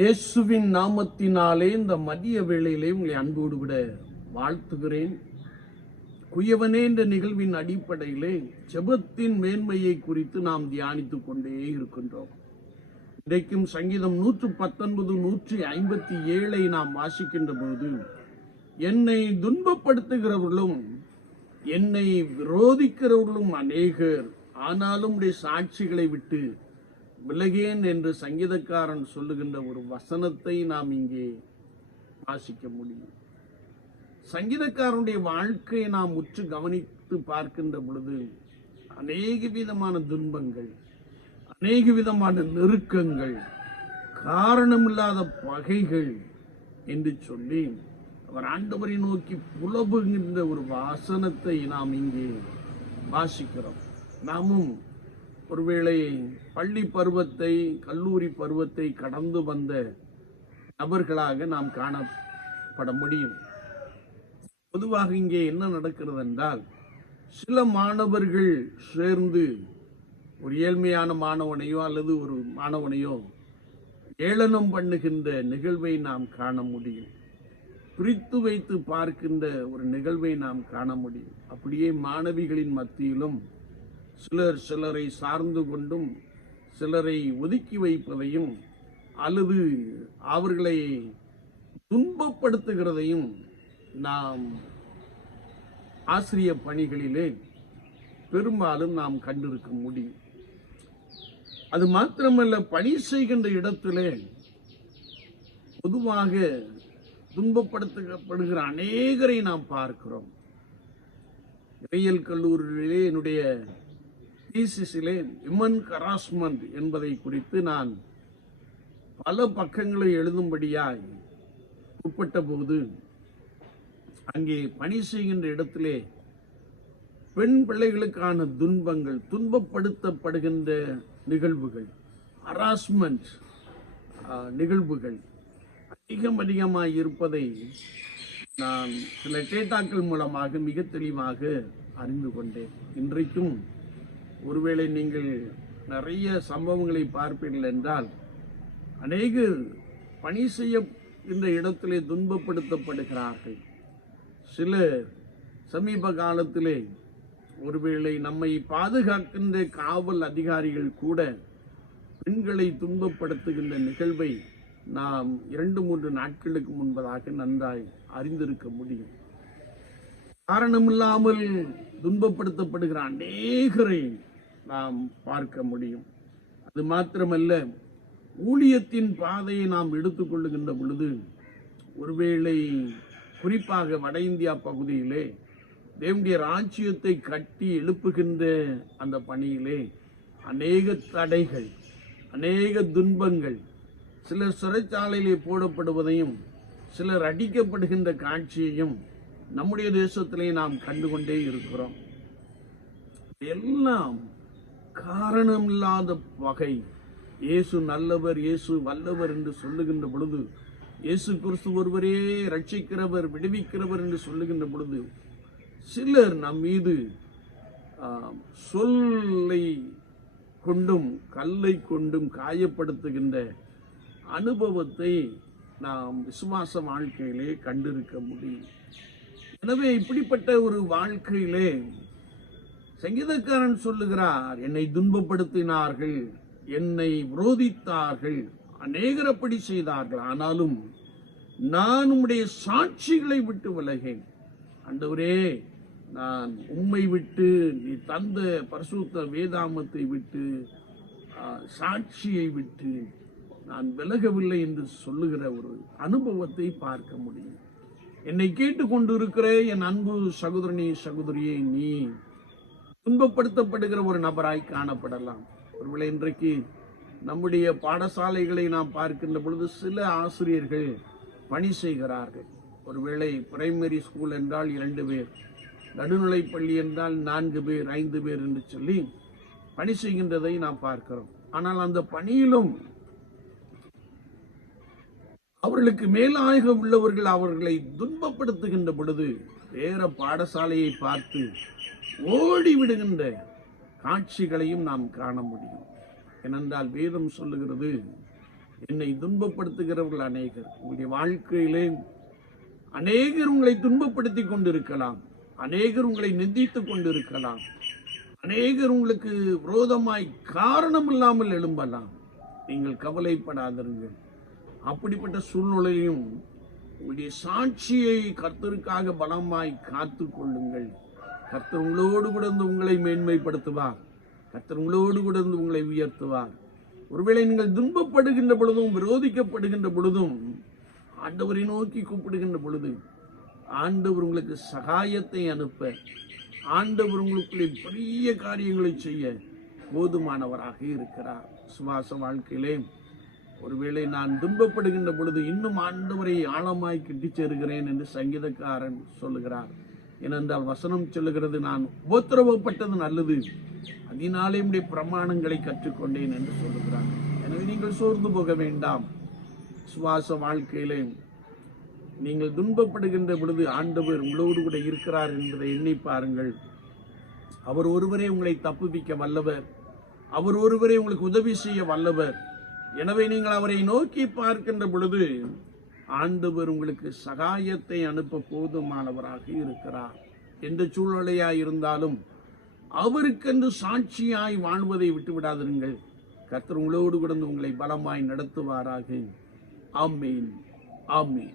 இயேசுவின் நாமத்தினாலே இந்த மதிய வேளையிலே உங்களை அன்போடு விட வாழ்த்துகிறேன். குயவனே என்ற நிகழ்வின் அடிப்படையிலே செபத்தின் மேன்மையை குறித்து நாம் தியானித்து கொண்டே இருக்கின்றோம். இன்றைக்கும் சங்கீதம் நூற்று பத்தொன்பது நூற்றி ஐம்பத்தி ஏழை நாம் வாசிக்கின்ற போது என்னை துன்பப்படுத்துகிறவர்களும் என்னை விரோதிக்கிறவர்களும் அநேகர். ஆனாலும் உடைய சாட்சிகளை விட்டு விலகேன் என்று சங்கீதக்காரன் சொல்லுகின்ற ஒரு வசனத்தை நாம் இங்கே வாசிக்க முடியும். சங்கீதக்காரனுடைய வாழ்க்கையை நாம் உற்று கவனித்து பார்க்கின்ற பொழுது அநேக விதமான துன்பங்கள் அநேக விதமான நெருக்கங்கள் காரணமில்லாத பகைகள் என்று சொல்லி அவர் ஆண்டவரை நோக்கி புலபுகின்ற ஒரு வாசனத்தை நாம் இங்கே வாசிக்கிறோம். நாமும் ஒருவேளை பள்ளி பருவத்தை கல்லூரி பருவத்தை கடந்து வந்த நபர்களாக நாம் காணப்பட முடியும். பொதுவாக இங்கே என்ன நடக்கிறது என்றால் சில மாணவர்கள் சேர்ந்து ஒரு ஏழ்மையான மாணவனையோ அல்லது ஒரு மாணவனையோ ஏளனம் பண்ணுகின்ற நிகழ்வை நாம் காண முடியும். பிரித்து வைத்து பார்க்கின்ற ஒரு நிகழ்வை நாம் காண முடியும். அப்படியே மாணவிகளின் மத்தியிலும் சிலர் சிலரை சார்ந்து கொண்டும் சிலரை ஒதுக்கி வைப்பதையும் அல்லது அவர்களை துன்பப்படுத்துகிறதையும் நாம் ஆசிரிய பணிகளிலே பெரும்பாலும் நாம் கண்டிருக்க முடியும். அது மாத்திரமல்ல பணி செய்கின்ற இடத்திலே பொதுவாக துன்பப்படுத்தப்படுகிற அநேகரை நாம் பார்க்கிறோம். இறையல் கல்லூரியிலே என்னுடைய தீசிஸிலே விமன் ஹராஸ்மெண்ட் என்பதை குறித்து நான் பல பக்கங்களை எழுதும்படியாய் உட்பட்ட போது அங்கே பணி செய்கின்ற இடத்திலே பெண் பிள்ளைகளுக்கான துன்பங்கள் துன்பப்படுத்தப்படுகின்ற நிகழ்வுகள் ஹராஸ்மெண்ட் நிகழ்வுகள் அதிகம் அதிகமாக இருப்பதை நான் சில டேட்டாக்கள் மூலமாக மிக தெளிவாக அறிந்து கொண்டேன். இன்றைக்கும் ஒருவேளை நீங்கள் நிறைய சம்பவங்களை பார்ப்பீர்கள் என்றால் அநேகர் பணி செய்கின்ற இடத்திலே துன்பப்படுத்தப்படுகிறார்கள். சிலர் சமீப காலத்திலே ஒருவேளை நம்மை பாதுகாக்கின்ற காவல் அதிகாரிகள் கூட பெண்களை துன்பப்படுத்துகின்ற நிகழ்வை நாம் இரண்டு மூன்று நாட்களுக்கு முன்பதாக நன்றாய் அறிந்திருக்க முடியும். காரணமில்லாமல் துன்பப்படுத்தப்படுகிற அநேகரை நாம் பார்க்க முடியும். அது மாத்திரமல்ல ஊழியத்தின் பாதையை நாம் எடுத்துக்கொள்ளுகின்ற பொழுது ஒருவேளை குறிப்பாக வட இந்தியா பகுதியிலே தேவனுடைய ராஜ்யத்தை கட்டி எழுப்புகின்ற அந்த பணியிலே அநேக தடைகள் அநேக துன்பங்கள் சிலர் சிறைச்சாலையிலே போடப்படுவதையும் சிலர் அடிக்கப்படுகின்ற காட்சியையும் நம்முடைய தேசத்திலே நாம் கண்டுகொண்டே இருக்கிறோம். எல்லாம் காரணமில்லாத பகை இயேசு நல்லவர் இயேசு வல்லவர் என்று சொல்லுகின்ற பொழுது இயேசு கிறிஸ்து ஒருவரே ரட்சிக்கிறவர் விடுவிக்கிறவர் என்று சொல்லுகின்ற பொழுது சிலர் நம் மீது சொல்லை கொண்டும் கல்லை கொண்டும் காயப்படுத்துகின்ற அனுபவத்தை நாம் விசுவாச வாழ்க்கையிலே கண்டிருக்க முடியும். எனவே இப்படிப்பட்ட ஒரு வாழ்க்கையிலே சங்கீதக்காரன் சொல்லுகிறார் என்னை துன்பப்படுத்தினார்கள் என்னை விரோதித்தார்கள் அநேகர் அப்படி செய்தார்கள். ஆனாலும் நான் உம்முடைய சாட்சிகளை விட்டு விலகேன். அண்டவரே நான் உம்மை விட்டு நீ தந்த பரிசுத்த வேதாமத்தை விட்டு சாட்சியை விட்டு நான் விலகவில்லை என்று சொல்லுகிற ஒரு அனுபவத்தை பார்க்க முடியும். என்னை கேட்டுக்கொண்டிருக்கிற என் அன்பு சகோதரனே சகோதரியே நீ துன்பப்படுத்தப்படுகிற ஒரு நபராய் காணப்படலாம். ஒருவேளை இன்றைக்கு நம்முடைய பாடசாலைகளை நாம் பார்க்கின்ற பொழுது சில ஆசிரியர்கள் பணி செய்கிறார்கள். ஒருவேளை பிரைமரி ஸ்கூல் என்றால் இரண்டு பேர் நடுநிலை பள்ளி என்றால் நான்கு பேர் ஐந்து பேர் என்று சொல்லி பணி செய்கின்றதை நாம் பார்க்கிறோம். ஆனால் அந்த பணியிலும் அவர்களுக்கு மேலாக உள்ளவர்கள் அவர்களை துன்பப்படுத்துகின்ற பொழுது வேற பாடசாலையை பார்த்து ஓடிவிடுகின்ற காட்சிகளையும் நாம் காண முடியும். ஏனென்றால் வேதம் சொல்லுகிறது என்னை துன்பப்படுத்துகிறவர்கள் அநேகர். உங்களுடைய வாழ்க்கையிலே அநேகர் உங்களை துன்பப்படுத்தி கொண்டிருக்கலாம். அநேகர் உங்களை நிந்தித்துக் கொண்டிருக்கலாம். அநேகர் உங்களுக்கு விரோதமாய் காரணம் இல்லாமல் எழும்பலாம். நீங்கள் கவலைப்படாதிருங்கள். அப்படிப்பட்ட சூழ்நிலையும் உங்களுடைய சாட்சியை கர்த்தருக்காக பலமாய் காத்து கொள்ளுங்கள். கர்த்தர் உங்களோடு கூட இருந்து உங்களை மேன்மைப்படுத்துவார். கர்த்தர் உங்களோடு கூட இருந்து உங்களை உயர்த்துவார். ஒருவேளை நீங்கள் துன்பப்படுகின்ற பொழுதும் விரோதிக்கப்படுகின்ற பொழுதும் ஆண்டவரை நோக்கி கூப்பிடுகின்ற பொழுது ஆண்டவர் உங்களுக்கு சகாயத்தை அனுப்ப ஆண்டவர் உங்களுக்குள்ளே பெரிய காரியங்களை செய்ய போதுமானவராக இருக்கிறார். சுவாச வாழ்க்கையிலே ஒருவேளை நான் துன்பப்படுகின்ற பொழுது இன்னும் ஆண்டவரை ஆழமாய் கிட்டிச் சேருகிறேன் என்று சங்கீதக்காரன் சொல்லுகிறார். ஏனென்றால் வசனம் சொல்லுகிறது நான் உபத்திரவப்பட்டது நல்லது. அதனாலே பிரமாணங்களை கற்றுக்கொண்டேன் என்று சொல்லுகிறார். எனவே நீங்கள் சோர்ந்து போக வேண்டாம். சுவாச வாழ்க்கையிலே நீங்கள் துன்பப்படுகின்ற பொழுது ஆண்டவர் உங்களோடு கூட இருக்கிறார் என்பதை எண்ணி பாருங்கள். அவர் ஒருவரே உங்களை தப்புவிக்க வல்லவர். அவர் ஒருவரே உங்களுக்கு உதவி செய்ய வல்லவர். எனவே நீங்கள் அவரை நோக்கி பார்க்கின்ற பொழுது ஆண்டவர் உங்களுக்கு சகாயத்தை அனுப்ப போதுமானவராக இருக்கிறார். எந்த சூழ்நிலையாக இருந்தாலும் அவருக்கென்று சாட்சியாய் வாழ்வதை விட்டு விடாதிருங்கள். கர்த்தர் உங்களோடு கூட உங்களை பலமாய் நடத்துவாராக. ஆமீன். ஆமீன்.